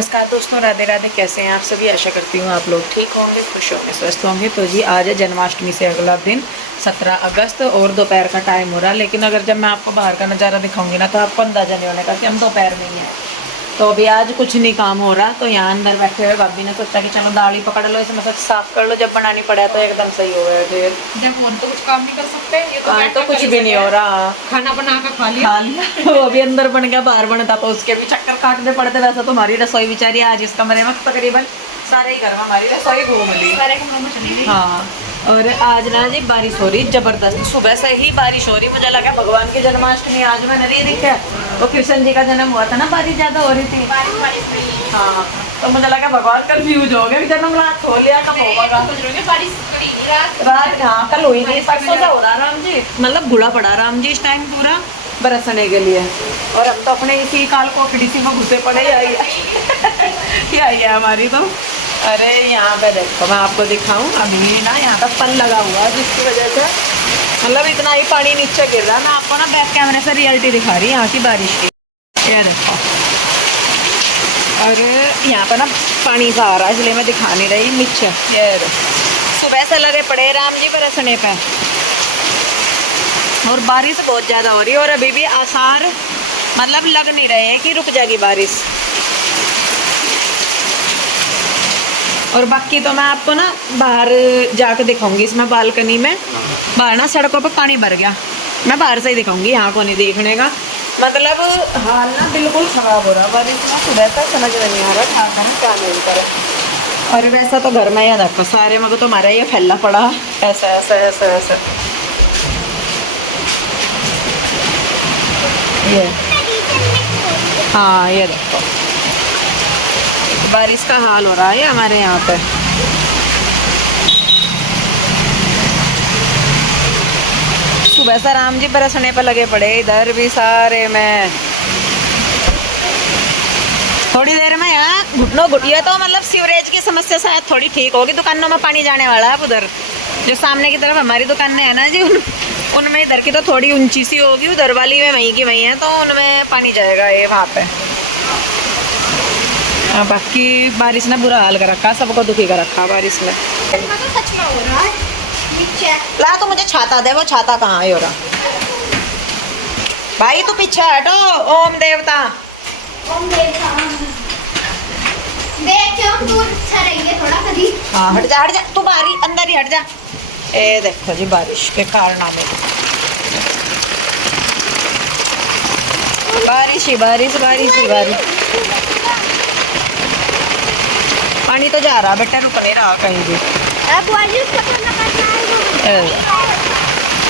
नमस्कार दोस्तों, राधे राधे। कैसे हैं आप सभी? आशा करती हूँ आप लोग ठीक होंगे, खुश होंगे, स्वस्थ होंगे। तो जी आज है जन्माष्टमी से अगला दिन 17 अगस्त और दोपहर का टाइम हो रहा है। लेकिन अगर जब मैं आपको बाहर का नज़ारा दिखाऊंगी ना तो आपको अंदाजा नहीं होने का कि हम दोपहर में ही हैं। तो अभी आज कुछ नहीं काम हो रहा, तो यहाँ अंदर बैठे हुए भाभी ने सोचा कि चलो दाल ही पकड़ लो, इसमें सब साफ कर लो, जब बनानी पड़ा तो एकदम सही हो गया। फिर जब और तो कुछ काम नहीं कर सकते, ये तो कुछ भी नहीं हो रहा, खाना बना कर खा लिया। वो अभी अंदर बन गया, बाहर बनता तो उसके भी चक्कर काटने पड़ते। वैसा तो हमारी रसोई बेचारी आज इस कमरे में तकरीबन सारे ही घर में हमारी रसोई घूम ली। सारे कमरों में चली गई। हाँ, और आज ना जी बारिश हो रही जबरदस्त, सुबह से ही बारिश हो रही। मुझे लगा भगवान की जन्माष्टमी आज मैंने नहीं देखा, वो कृष्ण जी का जन्म हुआ था ना, बारिश ज्यादा हो रही थी। हाँ, तो मुझे लगा भगवान कंफ्यूज हो गए, जन्म रात हो लिया, कब होगा रात। हाँ, कल हुई थी, परसों से हो रहा राम जी, मतलब घुला पड़ा राम जी इस टाइम पूरा बरसने के लिए। और हम तो अपने इसी काल कोठड़ी सी में घुसे पड़े क्या है हमारी तो। अरे यहाँ पे देखो, मैं आपको दिखाऊं, अभी ना यहाँ पे फल लगा हुआ है जिसकी वजह से मतलब इतना ही पानी नीचे गिर रहा है। मैं आपको ना बैक कैमरे से रियलिटी दिखा रही यहाँ की बारिश की, ये देखो। और यहाँ पर ना पानी सा आ रहा है, इसलिए मैं दिखा नहीं रही नीचे। ये सुबह से लगे पड़े राम जी बरसने पे, और बारिश बहुत ज़्यादा हो रही है। और अभी भी आसार मतलब लग नहीं रहे हैं कि रुक जाएगी बारिश। और बाकी तो मैं आपको ना बाहर जाकर दिखाऊंगी, इसमें बालकनी में बाहर ना सड़कों पे पानी भर गया। मैं बाहर से ही दिखाऊंगी, यहाँ को नहीं देखने का। मतलब हाल ना बिल्कुल ख़राब हो रहा बारिश में, सुबह तक समझ में नहीं आ रहा क्या करें क्या नहीं करें। और वैसा तो घर में याद रखो सारे मगर तो हमारा ये फैला पड़ा ऐसा ऐसा ऐसा ऐसा। ये हाँ, ये देखो बारिश का हाल हो रहा है हमारे यहाँ पे। सुबह से राम जी बरसने पर लगे पड़े, इधर भी सारे में। थोड़ी देर में यहाँ घुटनों घुटिया तो मतलब सीवरेज की समस्या शायद थोड़ी ठीक होगी। दुकानों में पानी जाने वाला है उधर, जो सामने की तरफ हमारी दुकानें है ना जी, उनमें इधर की तो थोड़ी ऊंची सी होगी, उधर वाली में वहीं की वहीं है, तो उनमें पानी जाएगा ये वहाँ पे। बाकी बारिश ने बुरा हाल कर रखा, सबको दुखी कर रखा बारिश ने। सच में हो रहा है नीचे। ला तो मुझे छाता दे, वो छाता कहाँ है हो रहा भाई, तू पीछे हटो। ओम देवता, ओम देवता देख क्यों दूर अच्छा रहेंगे थोड़ा कभी। हाँ हट जा तू, बारी अंदर ही हट जा। ए देखो जी बारिश के कारनामे, बारिश ही बारिश बारिश ही बारिश। पानी तो जा रहा बेटा, रुक नहीं रहा कहीं भी।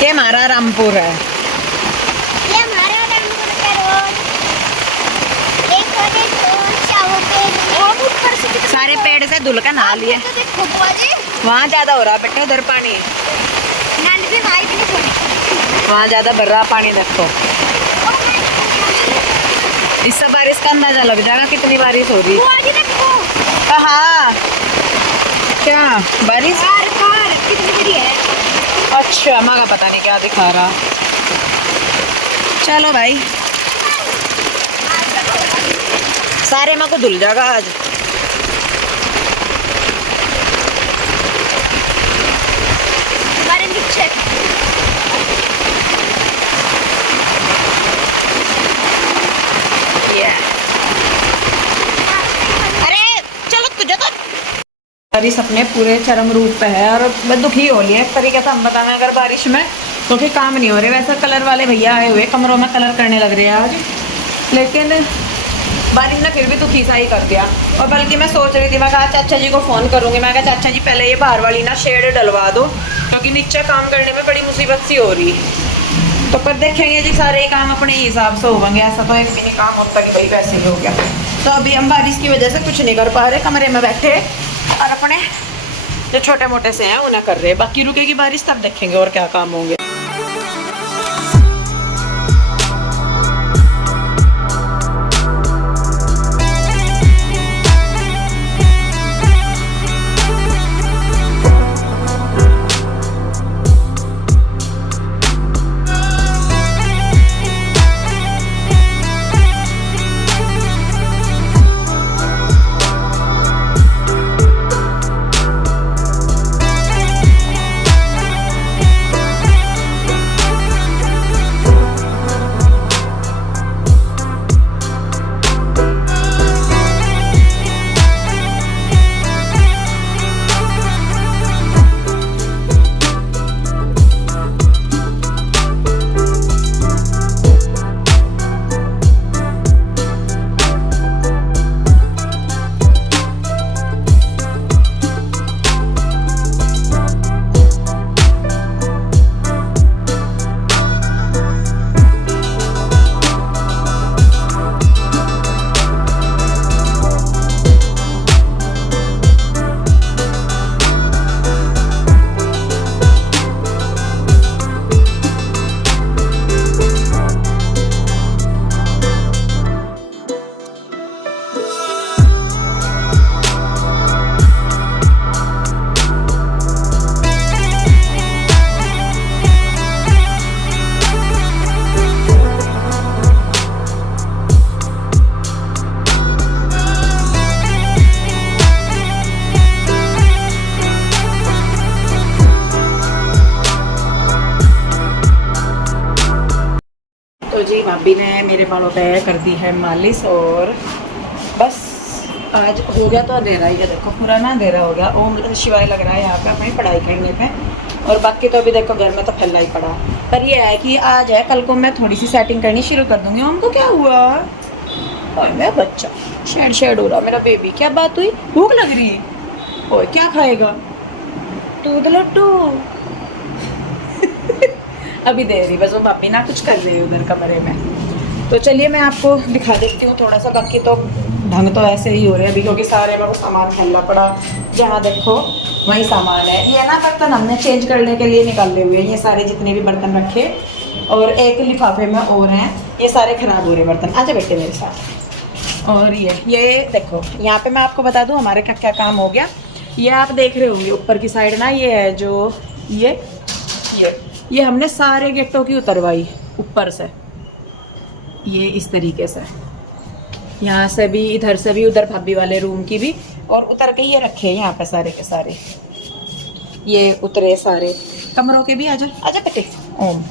ये हमारा रामपुर है, ये हमारा रामपुर का रोड। देखो देखो सारे पेड़ से धुल का नहा लिए। देखो बुआ जी, वहाँ ज्यादा हो रहा बेटा, उधर पानी नल भी भाई भी नहीं छोड़ी। वहाँ ज्यादा भर रहा पानी। देखो इससे बारिश का अंदाजा लग जाएगा कितनी बारिश हो रही। बुआ जी देखो, हाँ क्या बारिश कार कितनी बड़ी है। अच्छा, माँ का पता नहीं क्या दिखा रहा। चलो भाई, सारे माँ को धुल जाएगा आज। हमारे नीचे अरे चलो तुझे तो बारिश अपने पूरे चरम रूप पे है, और मैं दुखी हो लिया एक तरीके से। हम बताएं अगर बारिश में क्योंकि काम नहीं हो रहे, वैसे कलर वाले भैया आए हुए कमरों में कलर करने लग रहे हैं आज, लेकिन बारिश ने फिर भी दुखी सा ही कर दिया। और बल्कि मैं सोच रही थी, मैं कहा चाचा जी को फ़ोन करूँगी, मैं कहा चाचा जी पहले ये बाहर वाली ना शेड डलवा दो, क्योंकि नीचे काम करने में बड़ी मुसीबत सी हो रही। तो पर देखेंगे जी, सारे ही काम अपने हिसाब से होंगे, ऐसा तो एक भी नहीं काम होता कि भाई वैसे ही हो गया। तो अभी हम बारिश की वजह से कुछ नहीं कर पा रहे, कमरे में बैठे और अपने जो छोटे मोटे से हैं उन्हें कर रहे हैं। बाकी रुकेगी बारिश तब देखेंगे और क्या काम होंगे। मेरी भाभी ने मेरे बालों पे कर दी है मालिश और बस आज हो गया तो अंधेरा ही है, देखो पूरा ना अंधेरा हो गया। ओम शिवाय लग रहा है यहाँ पे अपनी पढ़ाई करने पे, और बाकी तो अभी देखो घर में तो फैला ही पड़ा। पर ये है कि आज है, कल को मैं थोड़ी सी सेटिंग करनी शुरू कर दूँगी। ओम को क्या हुआ? ओए मेरा बच्चा शेड शेड हो रहा, मेरा बेबी। क्या बात हुई? भूख लग रही है? ओए क्या खाएगा? दूध लड्डू। अभी दे रही, बस वो भाभी ना कुछ कर रही है उधर कमरे में। तो चलिए मैं आपको दिखा देती हूँ थोड़ा सा। बाकी तो ढंग तो ऐसे ही हो रहे हैं अभी, क्योंकि सारे में वो सामान फैला पड़ा, जहाँ देखो वही सामान है। ये ना बर्तन हमने चेंज करने के लिए निकाले हुए हैं, ये सारे जितने भी बर्तन रखे, और एक लिफाफे में और हैं, ये सारे खराब हो रहे बर्तन। आजा बेटे मेरे साथ। और ये देखो, यहाँ पे मैं आपको बता दूँ हमारे क्या क्या काम हो गया। ये आप देख रहे होंगे ऊपर की साइड ना, ये है जो ये हमने सारे गेटों की उतरवाई ऊपर से, ये इस तरीके से, यहाँ से भी, इधर से भी, उधर भाभी वाले रूम की भी, और उतर के ये रखे हैं यहाँ पे सारे के सारे, ये उतरे सारे। कमरों के भी आजा आजा बेटे। ओम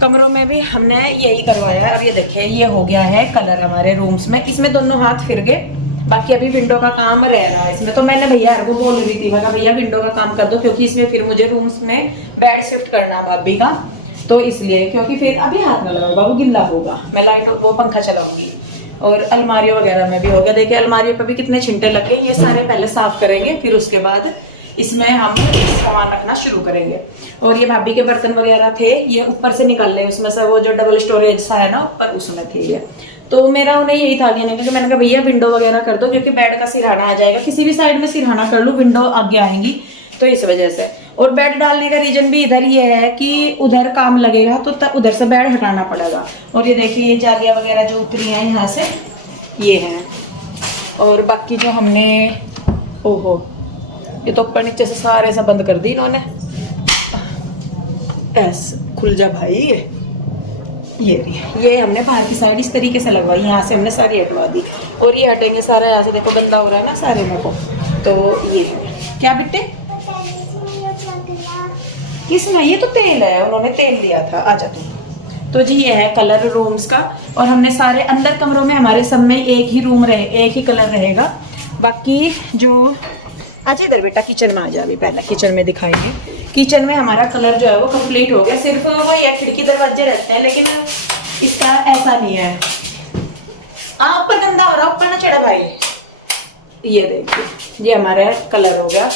कमरों में भी हमने यही करवाया है। अब ये देखिए ये हो गया है कलर हमारे रूम्स में, इसमें दोनों हाथ फिर गए। बाकी अभी विंडो का काम रह रहा है इसमें, तो मैंने भैया को बोल रही थी, मैं कहा भैया विंडो का काम कर दो, क्योंकि इसमें फिर मुझे रूम्स में बेड शिफ्ट करना भाभी का, तो इसलिए, क्योंकि फिर अभी हाथ में लगाऊंगा वो गिल्ला होगा, मैं लाइट वो पंखा चलाऊंगी। और अलमारियों वगैरह में भी हो गया, देखिए अलमारियों पर भी कितने छिंटे लग गए। ये सारे पहले साफ करेंगे, फिर उसके बाद इसमें हम सामान रखना शुरू करेंगे। और ये भाभी के बर्तन वगैरह थे, ये ऊपर से निकाल ले, उसमें से वो जो डबल स्टोरेज सा है ना ऊपर, उसमें थे ये। तो मेरा उन्हें यही था कहने का कि मैंने कहा भैया विंडो वगैरह कर दो, क्योंकि बेड का सिरहाना आ जाएगा, किसी भी साइड में सिरहाना कर लूँ विंडो आगे आएंगी, तो इस वजह से। और बेड डालने का रीजन भी इधर ये है कि उधर काम लगेगा तो उधर से बेड हटाना पड़ेगा। और ये देखिए ये जालियाँ वगैरह जो उतरी हैं यहाँ से, ये हैं। और बाकी जो हमने, ओहो ये तो ऊपर नीचे से सारे से बंद कर दी इन्होंने, ऐसे खुल जा भाई। ये हमने बाहर की साइड इस तरीके से लगवाई, यहाँ से हमने सारी हटवा दी, और ये हटेंगे सारा, यहाँ से देखो गंदा हो रहा है ना सारे में को। तो ये क्या बेटे, किसने? ये तो तेल है, उन्होंने तेल दिया था। आजा तू। तो जी ये है कलर रूम्स का, और हमने सारे अंदर कमरों में हमारे सब में एक ही रूम रहे, एक ही कलर रहेगा। बाकी जो अच्छा इधर बेटा किचन में आ जा, अभी पहले किचन में दिखाएंगे। किचन में हमारा कलर जो है वो कंप्लीट हो गया, सिर्फ वो ये खिड़की दरवाजे रहते हैं, लेकिन इसका ऐसा नहीं है। ऊपर गंदा हो रहा, ऊपर ना चढ़ा भाई। ये देखिए ये हमारा कलर हो गया,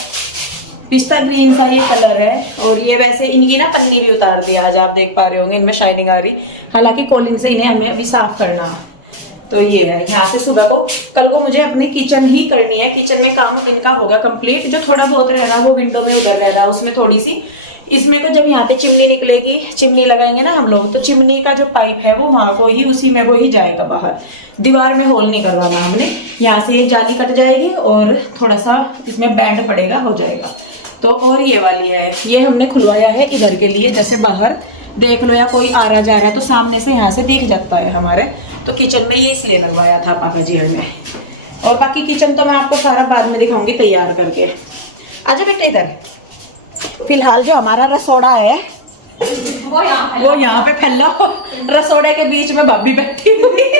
पिस्ता ग्रीन सा ये कलर है। और ये वैसे इनकी ना पन्नी भी उतार दी, आज आप देख पा रहे होंगे इनमें शाइनिंग आ रही, हालांकि कॉलिंग से इन्हें हमें अभी साफ करना। तो ये है, यहाँ से सुबह को, कल को मुझे अपनी किचन ही करनी है, किचन में काम इनका होगा कंप्लीट। जो थोड़ा बहुत रह रहा वो विंडो में उधर रह रहा, उसमें थोड़ी सी, इसमें को जब यहाँ पे चिमनी निकलेगी, चिमनी लगाएंगे ना हम लोग, तो चिमनी का जो पाइप है वो वहाँ को ही, उसी में वो ही जाएगा बाहर, दीवार में होल नहीं करवाना हमने। यहाँ से एक जाली कट जाएगी और थोड़ा सा इसमें बैंड पड़ेगा, हो जाएगा। तो और ये वाली है, ये हमने खुलवाया है इधर के लिए, जैसे बाहर देख लो या कोई आ रहा जा रहा है तो सामने से यहाँ से दिख जाता है हमारे। तो किचन में ये इसलिए लगवाया था पापा जी हमें। और बाकी किचन तो मैं आपको सारा बाद में दिखाऊंगी तैयार करके। आजा बेटे इधर। फिलहाल जो हमारा रसोड़ा है वो यहाँ पे फैला, रसोड़े के बीच में भाभी बैठी हुई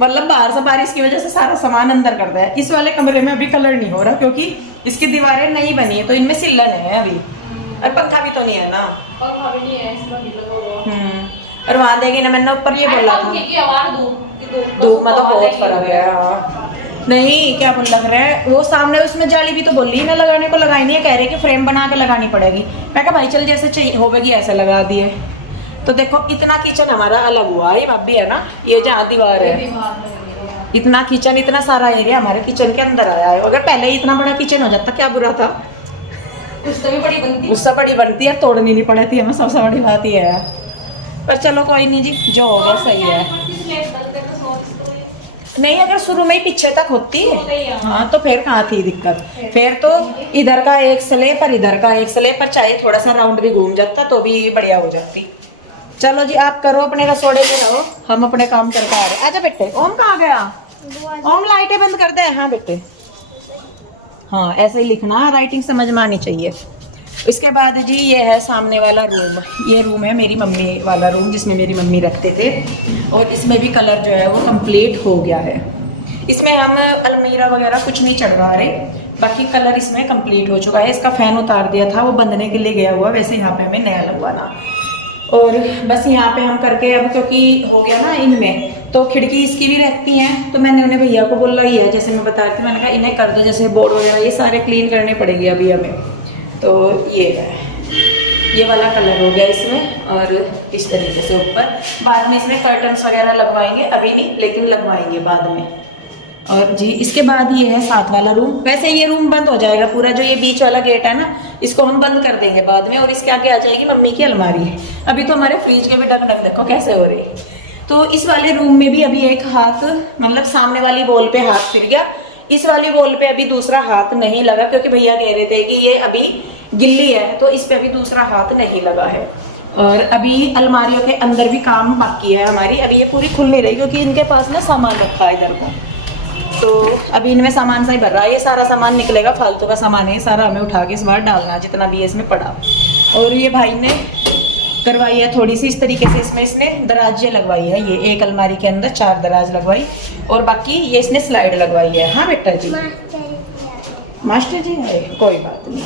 मतलब बाहर से बारिश की वजह से सारा सामान अंदर कर दिया है। इस वाले कमरे में अभी कलर नहीं हो रहा, क्योंकि इसकी दीवारें नई बनी है, तो इनमें सिल्लन है अभी, और पंखा भी तो नहीं है ना, पंखा भी नहीं है इसमें। और वहां देखे ना, मैंने ऊपर ये बोला था धूप में तो बहुत फर्क है। हाँ नहीं क्या बोल लग रहा है, वो सामने उसमें जाली भी तो बोली ना लगाने को, लगाई नहीं है, कह रहे कि फ्रेम बना के लगानी पड़ेगी। मैं कहा भाई चल जैसे चाहिए होगी ऐसे लगा दिए। तो देखो इतना किचन हमारा अलग हुआ, ये भाभी है ना, ये जहाँ दीवार है, इतना किचन, इतना सारा एरिया हमारे किचन के अंदर आया है। अगर पहले ही इतना बड़ा किचन हो जाता क्या बुरा था, उससे भी बड़ी बनती, उससे बड़ी बनती है, तोड़नी नहीं पड़ती हमें, सबसे बड़ी बात ये है। पर चलो कोई नहीं जी, जो होगा सही है। नहीं अगर शुरू में ही पीछे तक होती है हाँ तो फिर कहाँ थी दिक्कत, फिर तो इधर का एक स्लेब पर इधर का एक स्लेब पर, चाहे थोड़ा सा राउंड भी घूम जाता तो भी बढ़िया हो जाती। चलो जी आप करो अपने रसोड़े में रहो, हम अपने काम करके आ रहे। आजा बेटे। ओम कहाँ गया? ओम लाइटें बंद कर दे। हाँ बेटे, हाँ ऐसे ही लिखना, राइटिंग समझ में आनी चाहिए। इसके बाद जी ये है सामने वाला रूम। ये रूम है मेरी मम्मी वाला रूम, जिसमें मेरी मम्मी रखते थे। और इसमें भी कलर जो है वो कंप्लीट हो गया है। इसमें हम अलमीरा वगैरह कुछ नहीं चढ़वा रहे, बाकी कलर इसमें कंप्लीट हो चुका है। इसका फैन उतार दिया था, वो बंधने के लिए गया हुआ, वैसे यहाँ पे हमें नया लगवाना। और बस यहाँ पे हम करके अब क्योंकि हो गया ना इनमें, तो खिड़की इसकी भी रहती हैं, तो मैंने उन्हें भैया को बोला ही है, जैसे मैं बता रही थी, मैंने कहा इन्हें कर दो, जैसे बोर्ड वगैरह ये सारे क्लीन करने पड़ेंगे अभी हमें। तो ये है, ये वाला कलर हो गया इसमें। और इस तरीके से ऊपर बाद में इसमें कर्टन्स वगैरह लगवाएंगे, अभी नहीं लेकिन लगवाएंगे बाद में। और जी इसके बाद ये है साथ वाला रूम। वैसे ये रूम बंद हो जाएगा पूरा, जो ये बीच वाला गेट है ना, इसको हम बंद कर देंगे बाद में। और इसके आगे आ जाएगी मम्मी की अलमारी। अभी तो हमारे फ्रिज के भी डग डग देखो कैसे हो रही है। तो इस वाले रूम में भी अभी एक हाथ, मतलब सामने वाली वॉल पे हाथ फिर गया, इस वाली वॉल पे अभी दूसरा हाथ नहीं लगा, क्योंकि भैया कह रहे थे कि ये अभी गिल्ली है, तो इस पे अभी दूसरा हाथ नहीं लगा है। और अभी अलमारियों के अंदर भी काम बाकी है हमारी। अभी ये पूरी खुल नहीं रही क्योंकि इनके पास ना सामान रखा है इधर को, तो अभी इनमें सामान सा ही भर रहा है। ये सारा सामान निकलेगा, फालतू का सामान है, सारा हमें उठा के इस बार डालना है जितना भी है इसमें पड़ा। और ये भाई ने करवाई है थोड़ी सी इस तरीके से, इसमें इसने दराजें लगवाई है। ये एक अलमारी के अंदर 4 दराज लगवाई, और बाकी ये इसने स्लाइड लगवाई है। हाँ बेटा जी, मास्टर जी है, कोई बात नहीं।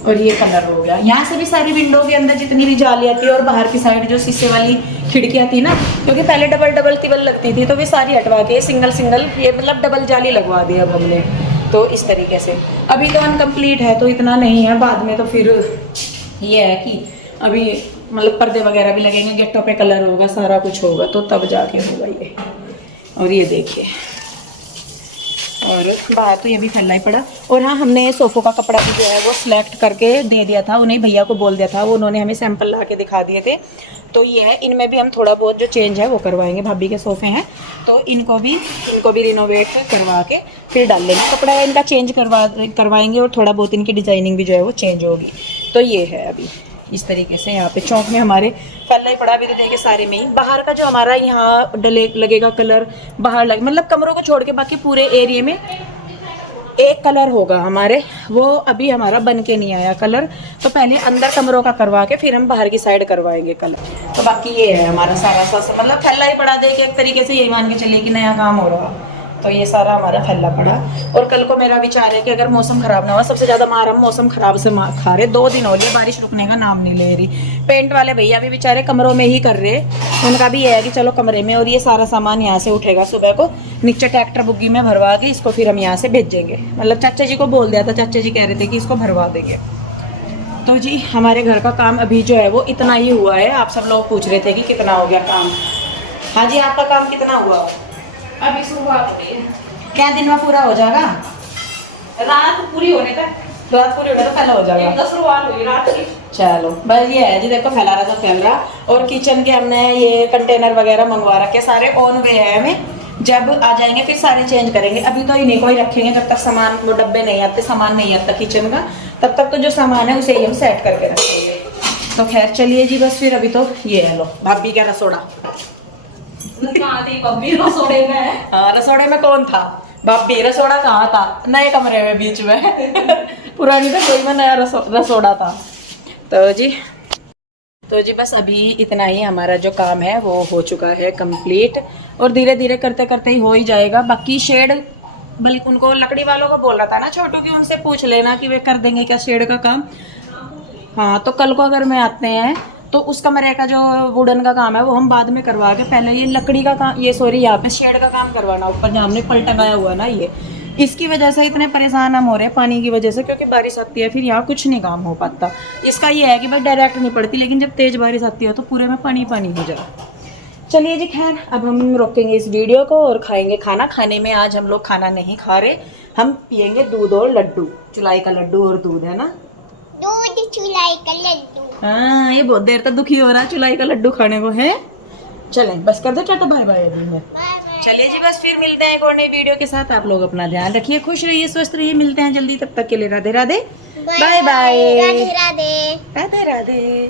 और ये कलर हो गया। यहाँ से भी सारी विंडो के अंदर जितनी भी जाली आती है, और बाहर की साइड जो शीशे वाली खिड़कियाँ थी ना, क्योंकि पहले डबल डबल तिबल लगती थी, तो वे सारी हटवा के सिंगल सिंगल, ये मतलब डबल जाली लगवा दी अब हमने। तो इस तरीके से अभी तो अनकम्प्लीट है, तो इतना नहीं है, बाद में तो फिर ये है कि अभी मतलब पर्दे वगैरह भी लगेंगे, गेटों पे कलर होगा, सारा कुछ होगा, तो तब जाके होगा ये। और ये देखिए, और बाहर तो ये भी फैला ही पड़ा। और हाँ, हमने सोफ़ों का कपड़ा भी जो है वो सिलेक्ट करके दे दिया था उन्हें, भैया को बोल दिया था, वो उन्होंने हमें सैंपल ला के दिखा दिए थे। तो ये है, इनमें भी हम थोड़ा बहुत जो चेंज है वो करवाएंगे। भाभी के सोफ़े हैं तो इनको भी रिनोवेट करवा के फिर डाल लेंगे, कपड़ा इनका चेंज करवाएंगे, और थोड़ा बहुत इनकी डिज़ाइनिंग भी जो है वो चेंज होगी। तो ये है अभी इस तरीके से। यहाँ पे चौक में हमारे फैला ही पड़ा, भी तो देखे सारे में ही। बाहर का जो हमारा यहाँ लगेगा कलर, बाहर लगे मतलब कमरों को छोड़ के बाकी पूरे एरिया में एक कलर होगा हमारे। वो अभी हमारा बन के नहीं आया कलर, तो पहले अंदर कमरों का करवा के फिर हम बाहर की साइड करवाएंगे कलर। तो बाकी ये है हमारा सारा मतलब फैला ही पड़ा, दे के एक तरीके से यही मान के चलिए कि नया काम हो रहा। तो ये सारा हमारा फैला पड़ा। और कल को मेरा विचार है कि अगर मौसम खराब ना हो, सबसे ज़्यादा मार हम मौसम खराब से खा रहे। 2 दिन हो गए, बारिश रुकने का नाम नहीं ले रही। पेंट वाले भैया भी बेचारे कमरों में ही कर रहे, उनका भी ये है कि चलो कमरे में। और ये सारा सामान यहाँ से उठेगा सुबह को, नीचे ट्रैक्टर बुग्गी में भरवा के इसको फिर हम यहाँ से भेजेंगे। मतलब चाचा जी को बोल दिया था, चाचा जी कह रहे थे कि इसको भरवा देंगे। तो जी हमारे घर का काम अभी जो है वो इतना ही हुआ है। आप सब लोग पूछ रहे थे कि कितना हो गया काम। हाँ जी, आपका काम कितना हुआ? अभी शुरुआत हो रही है, क्या दिन में पूरा हो जाएगा? रात पूरी होने तक, रात पूरी होने तो पहले हो जाएगा। एक तो शुरुआत हुई रात की। चलो बस ये है जी, देखो फैला रहा तो फैल रहा। और किचन के हमने ये कंटेनर वगैरह मंगवा रखे, सारे ऑन वे है हमें। जब आ जाएंगे फिर सारे चेंज करेंगे। अभी तो इन्हीं को ही रखेंगे जब तक सामान, वो डब्बे नहीं आते, सामान नहीं आता किचन का, तब तक तो जो सामान है उसे ही हम सेट करके रखेंगे। तो खैर चलिए जी, बस फिर अभी तो ये है लो भाभी का रसोड़ा। कहाँ थी बब्बी रसोड़े में? हाँ, रसोड़े में कौन था? भाभी। रसोड़ा कहाँ था? नए कमरे में बीच में पुरानी रसोई में नया रसोड़ा था। तो जी बस अभी इतना ही हमारा जो काम है वो हो चुका है कंप्लीट। और धीरे धीरे करते करते ही हो ही जाएगा। बाकी शेड, बल्कि उनको लकड़ी वालों को बोल रहा था ना छोटू की, उनसे पूछ लेना कि वे कर देंगे क्या शेड का काम। हाँ, तो कल को अगर मैं आते हैं तो उस कमरे का जो वुडन का काम है वो हम बाद में करवा के, पहले ये लकड़ी का काम, ये सॉरी यहाँ पे शेड का काम करवाना। ऊपर जहाँ हमने पल टंगाया हुआ ना, ये इसकी वजह से इतने परेशान हम हो रहे हैं पानी की वजह से, क्योंकि बारिश आती है फिर यहाँ कुछ नहीं काम हो पाता। इसका ये है कि भाई डायरेक्ट नहीं पड़ती, लेकिन जब तेज बारिश आती है तो पूरे में पानी पानी हो जाए। चलिए जी, खैर अब हम रोकेंगे इस वीडियो को और खाएंगे खाना। खाने में आज हम लोग खाना नहीं खा रहे, हम पियेंगे दूध और लड्डू, चुलाई का लड्डू और दूध है ना, दूध चुलाई का लड्डू। हाँ, ये बहुत देर तक दुखी हो रहा है चुलाई का लड्डू खाने को है। चलें बस कर दो टाटा बाय बाय अभी में। चलिए जी, बस फिर मिलते हैं एक और नई वीडियो के साथ। आप लोग अपना ध्यान रखिए, खुश रहिए, स्वस्थ रहिए। मिलते हैं जल्दी, तब तक के लिए राधे राधे, बाय बाय, राधे राधे। राधे राधे।